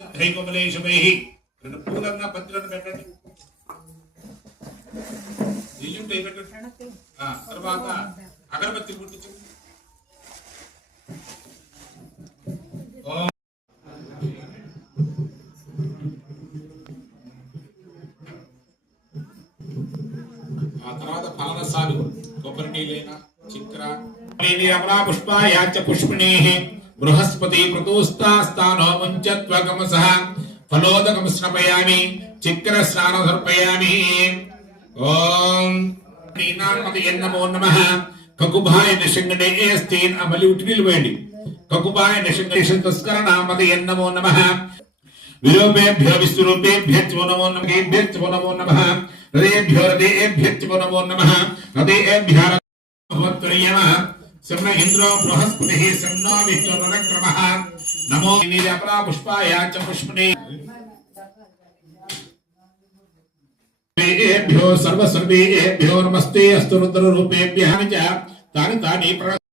హైకమలేశమై రెండు పూలన్న పత్రులను పెట్టండి. నెయ్యి పెట్టండి. తర్వాత అగరబత్తి ముట్టించు. ఆ తర్వాత ఫలరసాలు కొబ్బరి నీళ్ళైనా చిక్ర పుష్పాయాచ పుష్పిణీ బృహస్పతి ప్రతూస్తాస్తానో ముంచత్వగమసః ఫలోదకం స్నపయామి చక్ర స్నాన సమర్పయామి. ఓం శ్రీనాథమతయే నమో నమః. కకుభాయ నిషంగడే స్తేన్ అమలి ఉట్టిలు వేయండి. కకుభాయ నిషంగేష తస్కరణామతయే నమో నమః. విరూపేభ్యో విశ్వరూపేభ్యో నమో నమః. ఏభ్యో నమో నమః. హృదయేభ్యో హృదయేభ్యో నమో నమః. హృదయేభ్యో భవత్వయమః. సమ్న ఇంద్రో బృహస్పతిః సమ్నో విష్ణురక్రమః. నమో నీలపరా పుష్పాయాచ పుష్పిణీ ఏభ్యో సర్వసర్వేభ్యో నమస్తే అస్తు రుద్ర రూపేభ్యః. తాని